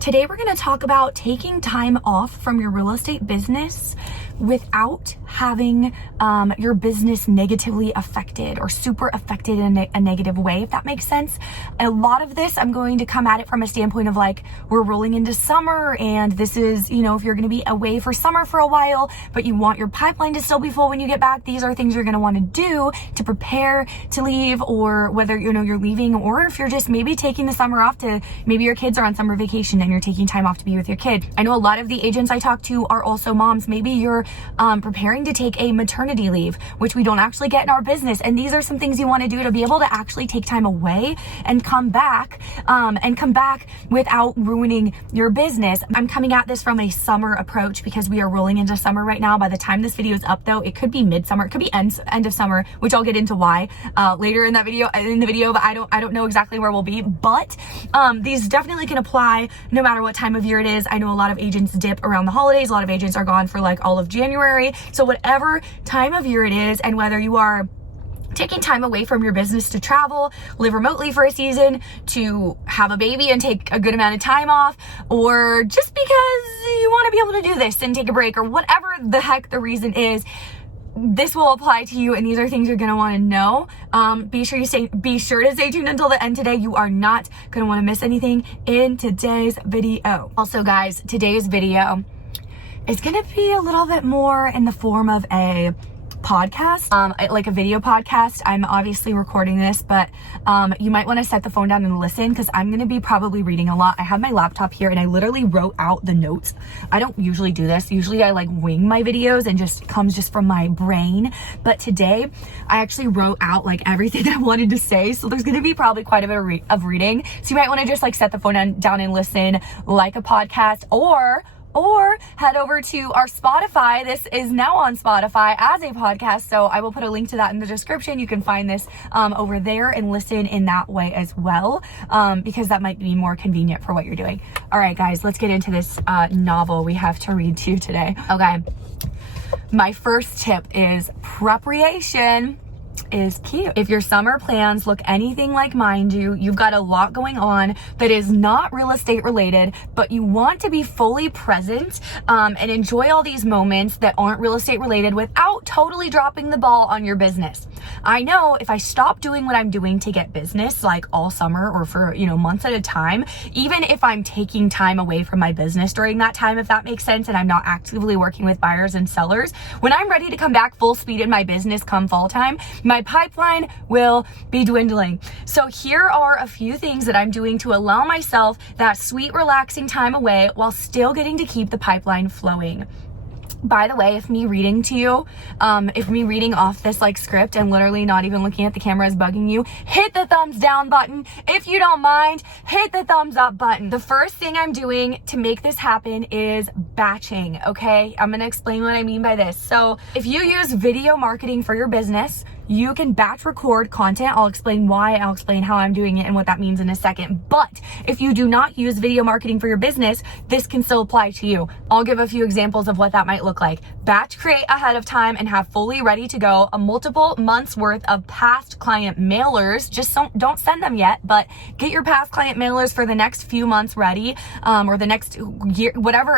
Today we're going to talk about taking time off from your real estate business without having your business negatively affected or super affected in a negative way, if that makes sense. A lot of this, I'm going to come at it from a standpoint of like, we're rolling into summer and this is, you know, if you're going to be away for summer for a while, but you want your pipeline to still be full when you get back, these are things you're going to want to do to prepare to leave, or whether, you know, you're leaving, or if you're just maybe taking the summer off to, maybe your kids are on summer vacation and you're taking time off to be with your kid. I know a lot of the agents I talk to are also moms. Maybe you're preparing to take a maternity leave, which we don't actually get in our business. And these are some things you want to do to be able to actually take time away and come back without ruining your business. I'm coming at this from a summer approach because we are rolling into summer right now. By the time this video is up though, it could be midsummer, it could be end of summer, which I'll get into why later in the video, but I don't know exactly where we'll be. But these definitely can apply no matter what time of year it is. I know a lot of agents dip around the holidays. A lot of agents are gone for like all of January. So whatever time of year it is, and whether you are taking time away from your business to travel, live remotely for a season, to have a baby and take a good amount of time off, or just because you want to be able to do this and take a break, or whatever the heck the reason is, this will apply to you, and these are things you're going to want to know. Be sure to stay tuned until the end today. You are not going to want to miss anything in today's video. Also guys, today's video is going to be a little bit more in the form of a podcast, like a video podcast. I'm obviously recording this, but you might want to set the phone down and listen, because I'm going to be probably reading a lot. I have my laptop here and I literally wrote out the notes. I don't usually do this. Usually I like wing my videos and just comes just from my brain. But today I actually wrote out like everything I wanted to say. So there's going to be probably quite a bit of reading. So you might want to just like set the phone down and listen like a podcast, or head over to our Spotify. This is now on Spotify as a podcast, so I will put a link to that in the description. You can find this over there and listen in that way as well, because that might be more convenient for what you're doing. All right, guys, let's get into this novel we have to read to you today. Okay, my first tip is preparation is key. If your summer plans look anything like mine do, you've got a lot going on that is not real estate related, but you want to be fully present and enjoy all these moments that aren't real estate related without totally dropping the ball on your business. I know if I stop doing what I'm doing to get business, like all summer or for, you know, months at a time, even if I'm taking time away from my business during that time, if that makes sense, and I'm not actively working with buyers and sellers, when I'm ready to come back full speed in my business come fall time, my pipeline will be dwindling. So here are a few things that I'm doing to allow myself that sweet, relaxing time away while still getting to keep the pipeline flowing. By the way, if me reading to you, if me reading off this like script and literally not even looking at the camera is bugging you, hit the thumbs down button. If you don't mind, hit the thumbs up button. The first thing I'm doing to make this happen is batching, okay? I'm gonna explain what I mean by this. So if you use video marketing for your business, you can batch record content. I'll explain why, I'll explain how I'm doing it and what that means in a second. But if you do not use video marketing for your business, this can still apply to you. I'll give a few examples of what that might look like. Batch create ahead of time and have fully ready to go a multiple months worth of past client mailers. Just don't send them yet, but get your past client mailers for the next few months ready, or the next year,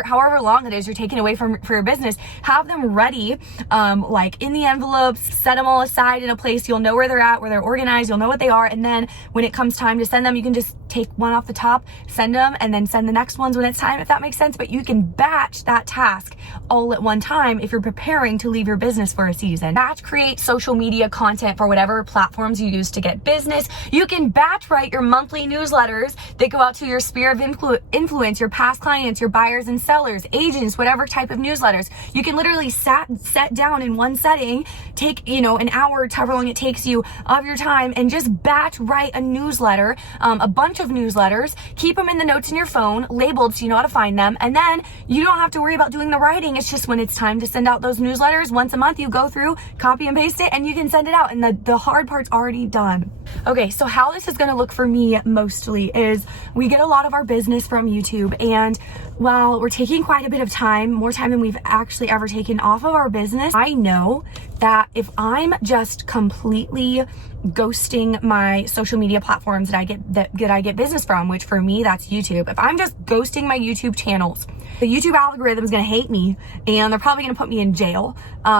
however long it is you're taking away for your business. Have them ready, like in the envelopes, set them all aside in a place you'll know where they're at, where they're organized, you'll know what they are, and then when it comes time to send them, you can just take one off the top, send them, and then send the next ones when it's time, if that makes sense. But you can batch that task all at one time if you're preparing to leave your business for a season. Batch create social media content for whatever platforms you use to get business. You can batch write your monthly newsletters that go out to your sphere of influence, your past clients, your buyers and sellers, agents, whatever type of newsletters. You can literally set down in one setting, take, you know, an hour, however long it takes you of your time, and just batch write a newsletter, a bunch of newsletters, keep them in the notes in your phone, labeled so you know how to find them, and then you don't have to worry about doing the writing. It's just when it's time to send out those newsletters, once a month, you go through, copy and paste it, and you can send it out, and the hard part's already done. Okay, so how this is gonna look for me mostly is we get a lot of our business from YouTube, and while we're taking quite a bit of time, more time than we've actually ever taken off of our business, I know that if I'm just completely ghosting my social media platforms that I get business from, which for me, that's YouTube. If I'm just ghosting my YouTube channels, the YouTube algorithm is going to hate me and they're probably going to put me in jail,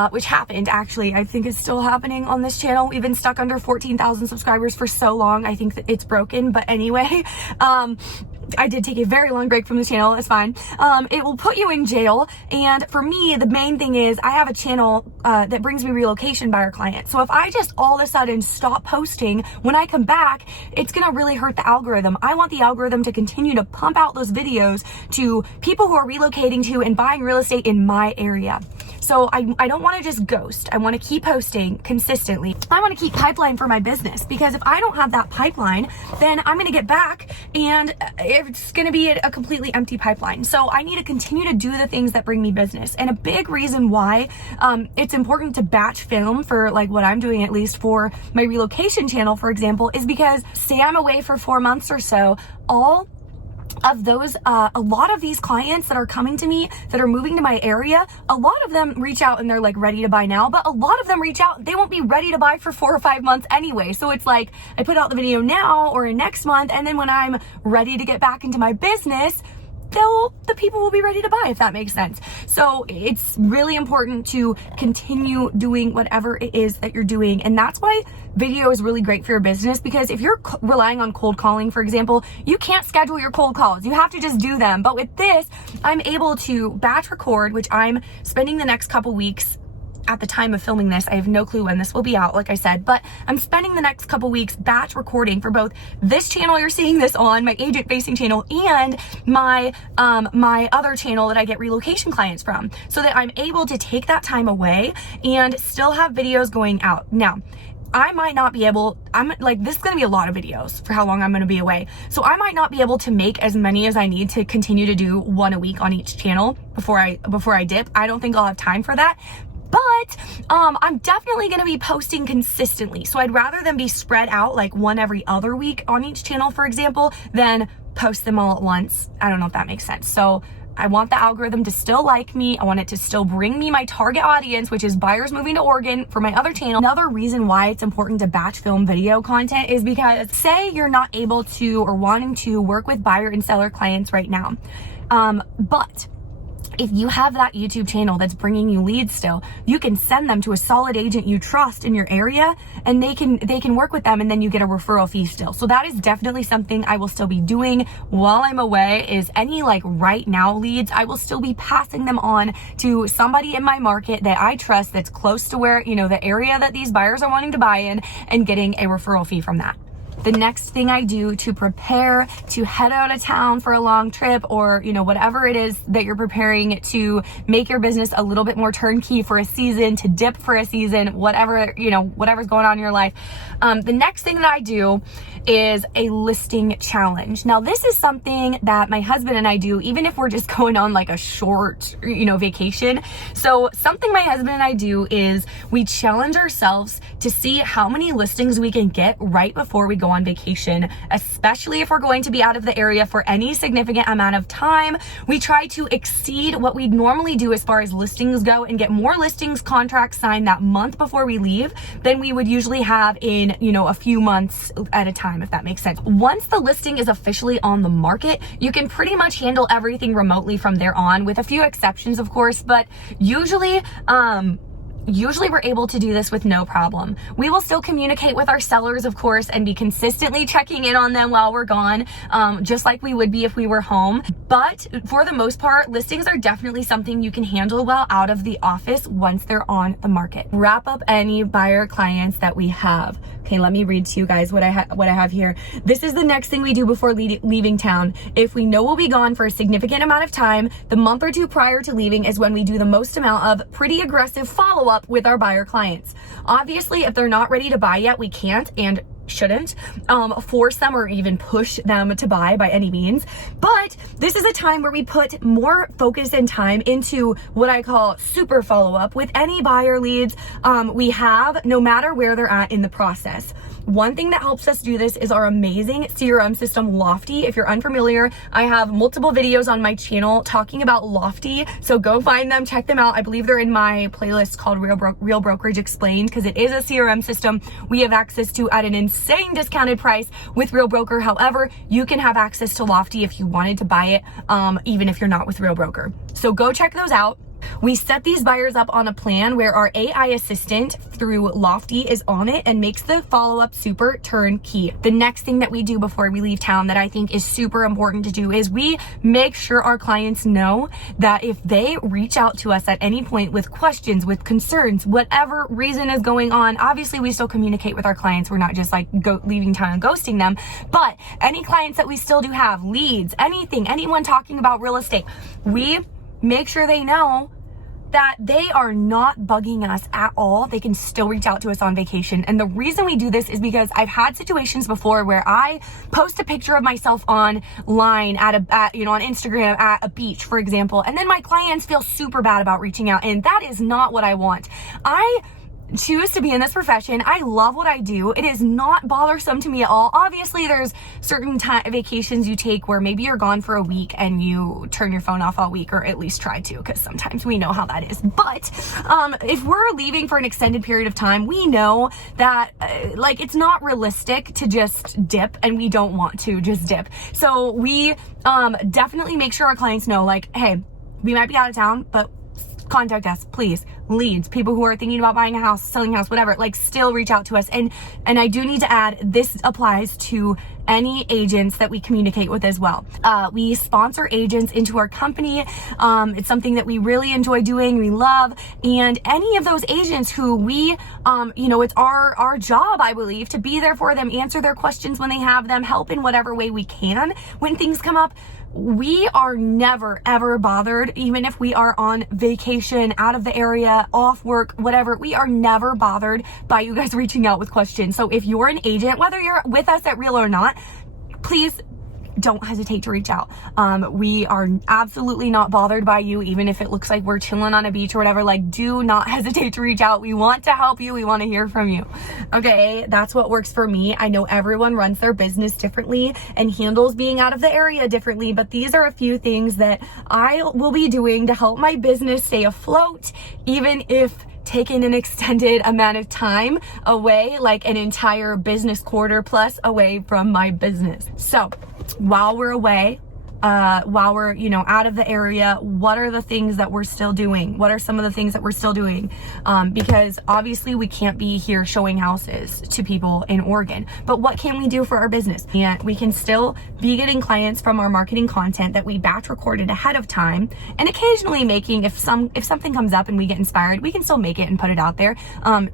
which happened actually. I think it's still happening on this channel. We've been stuck under 14,000 subscribers for so long. I think that it's broken, but anyway, I did take a very long break from the channel. It's fine. It will put you in jail. And for me, the main thing is I have a channel that brings me relocation buyer clients. So if I just all of a sudden stop posting, when I come back, it's going to really hurt the algorithm. I want the algorithm to continue to pump out those videos to people who are relocating to and buying real estate in my area. So I don't want to just ghost. I want to keep posting consistently. I want to keep pipeline for my business, because if I don't have that pipeline, then I'm going to get back and it's going to be a completely empty pipeline. So I need to continue to do the things that bring me business. And a big reason why it's important to batch film for like what I'm doing, at least for my relocation channel, for example, is because say I'm away for 4 months or so, all of those, a lot of these clients that are coming to me that are moving to my area, a lot of them reach out and they're like ready to buy now, but a lot of them reach out, they won't be ready to buy for 4 or 5 months anyway. So it's like I put out the video now or next month, and then when I'm ready to get back into my business, the people will be ready to buy, if that makes sense. So it's really important to continue doing whatever it is that you're doing. And that's why video is really great for your business, because if you're relying on cold calling, for example, you can't schedule your cold calls. You have to just do them. But with this, I'm able to batch record, which I'm spending the next couple weeks. At the time of filming this, I have no clue when this will be out, like I said, but I'm spending the next couple weeks batch recording for both this channel you're seeing this on, my agent facing channel, and my other channel that I get relocation clients from, so that I'm able to take that time away and still have videos going out. Now, I might not be able, this is going to be a lot of videos for how long I'm going to be away. So I might not be able to make as many as I need to continue to do one a week on each channel before I dip. I don't think I'll have time for that. But I'm definitely going to be posting consistently. So I'd rather them be spread out like one every other week on each channel, for example, than post them all at once. I don't know if that makes sense. So I want the algorithm to still like me. I want it to still bring me my target audience, which is buyers moving to Oregon, for my other channel. Another reason why it's important to batch film video content is because say you're not able to or wanting to work with buyer and seller clients right now. But if you have that YouTube channel that's bringing you leads still, you can send them to a solid agent you trust in your area, and they can work with them, and then you get a referral fee still. So that is definitely something I will still be doing while I'm away. Is any like right now leads, I will still be passing them on to somebody in my market that I trust, that's close to where, you know, the area that these buyers are wanting to buy in, and getting a referral fee from that. The next thing I do to prepare to head out of town for a long trip, or, you know, whatever it is that you're preparing to make your business a little bit more turnkey for a season, to dip for a season, whatever, you know, whatever's going on in your life. The next thing that I do is a listing challenge. Now, this is something that my husband and I do, even if we're just going on like a short, you know, vacation. So something my husband and I do is we challenge ourselves to see how many listings we can get right before we go on vacation, especially if we're going to be out of the area for any significant amount of time. We try to exceed what we'd normally do as far as listings go, and get more listings contracts signed that month before we leave than we would usually have in, you know, a few months at a time, if that makes sense. Once the listing is officially on the market, you can pretty much handle everything remotely from there on, with a few exceptions, of course, but usually we're able to do this with no problem. We will still communicate with our sellers, of course, and be consistently checking in on them while we're gone, just like we would be if we were home. But for the most part, listings are definitely something you can handle well out of the office once they're on the market. Wrap up any buyer clients that we have. Okay, let me read to you guys what I have here. This is the next thing we do before leaving town. If we know we'll be gone for a significant amount of time, the month or two prior to leaving is when we do the most amount of pretty aggressive follow-up with our buyer clients. Obviously, if they're not ready to buy yet, we can't and shouldn't force them or even push them to buy by any means. But this is a time where we put more focus and time into what I call super follow-up with any buyer leads we have, no matter where they're at in the process. One thing that helps us do this is our amazing CRM system, Lofty. If you're unfamiliar, I have multiple videos on my channel talking about Lofty, so go find them, check them out. I believe they're in my playlist called Real Brokerage Explained, because it is a CRM system we have access to at an insane discounted price with Real Broker. However, you can have access to Lofty if you wanted to buy it, even if you're not with Real Broker. So go check those out. We set these buyers up on a plan where our AI assistant through Lofty is on it and makes the follow-up super turnkey. The next thing that we do before we leave town that I think is super important to do is we make sure our clients know that if they reach out to us at any point with questions, with concerns, whatever reason is going on, obviously we still communicate with our clients. We're not just like leaving town and ghosting them, but any clients that we still do have, leads, anything, anyone talking about real estate, we make sure they know that they are not bugging us at all. They can still reach out to us on vacation. And the reason we do this is because I've had situations before where I post a picture of myself online on Instagram at a beach, for example, and then my clients feel super bad about reaching out, and that is not what I want. I choose to be in this profession. I love what I do. It is not bothersome to me at all. Obviously, there's certain vacations you take where maybe you're gone for a week and you turn your phone off all week, or at least try to, because sometimes we know how that is. But if we're leaving for an extended period of time, we know that it's not realistic to just dip, and we don't want to just dip. So we definitely make sure our clients know, hey, we might be out of town, but contact us, please. Leads, people who are thinking about buying a house, selling a house, whatever, still reach out to us. And I do need to add, this applies to any agents that we communicate with as well. We sponsor agents into our company. It's something that we really enjoy doing, we love. And any of those agents who we, it's our job, I believe, to be there for them, answer their questions when they have them, help in whatever way we can when things come up. We are never, ever bothered, even if we are on vacation, out of the area, off work, whatever, we are never bothered by you guys reaching out with questions. So if you're an agent, whether you're with us at Real or not, please don't hesitate to reach out. We are absolutely not bothered by you, even if it looks like we're chilling on a beach or whatever. Do not hesitate to reach out. We want to help you. We want to hear from you. Okay, that's what works for me. I know everyone runs their business differently and handles being out of the area differently, but these are a few things that I will be doing to help my business stay afloat, even if taking an extended amount of time away, like an entire business quarter plus away from my business. So while we're away, while we're, out of the area, what are the things that we're still doing? What are some of the things that we're still doing? Because obviously we can't be here showing houses to people in Oregon, but what can we do for our business? And we can still be getting clients from our marketing content that we batch recorded ahead of time, and occasionally making, if something comes up and we get inspired, we can still make it and put it out there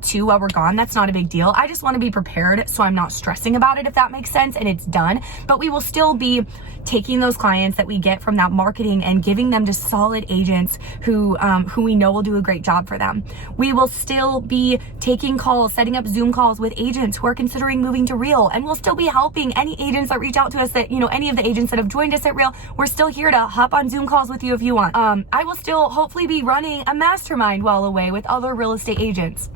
too while we're gone. That's not a big deal. I just want to be prepared, so I'm not stressing about it, if that makes sense, and it's done. But we will still be taking those clients that we get from that marketing and giving them to solid agents who we know will do a great job for them. We will still be taking calls, setting up Zoom calls with agents who are considering moving to Real, and we'll still be helping any agents that reach out to us that, any of the agents that have joined us at Real. We're still here to hop on Zoom calls with you if you want. I will still hopefully be running a mastermind while away with other real estate agents,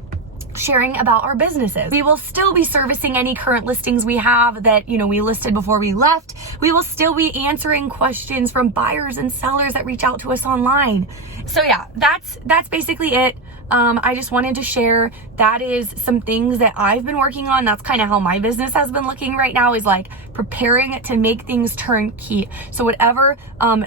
sharing about our businesses. We will still be servicing any current listings we have that, we listed before we left. We will still be answering questions from buyers and sellers that reach out to us online. So yeah, that's basically it. I just wanted to share, that is some things that I've been working on. That's kind of how my business has been looking right now, is preparing to make things turnkey. So whatever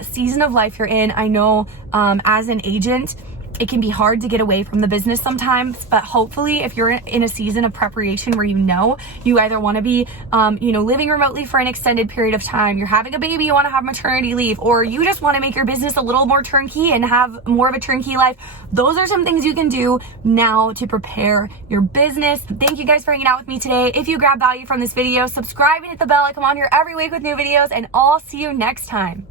season of life you're in, I know as an agent, it can be hard to get away from the business sometimes, but hopefully if you're in a season of preparation where you either want to be, living remotely for an extended period of time, you're having a baby, you want to have maternity leave, or you just want to make your business a little more turnkey and have more of a turnkey life, those are some things you can do now to prepare your business. Thank you guys for hanging out with me today. If you grab value from this video, subscribe and hit the bell. I come on here every week with new videos, and I'll see you next time.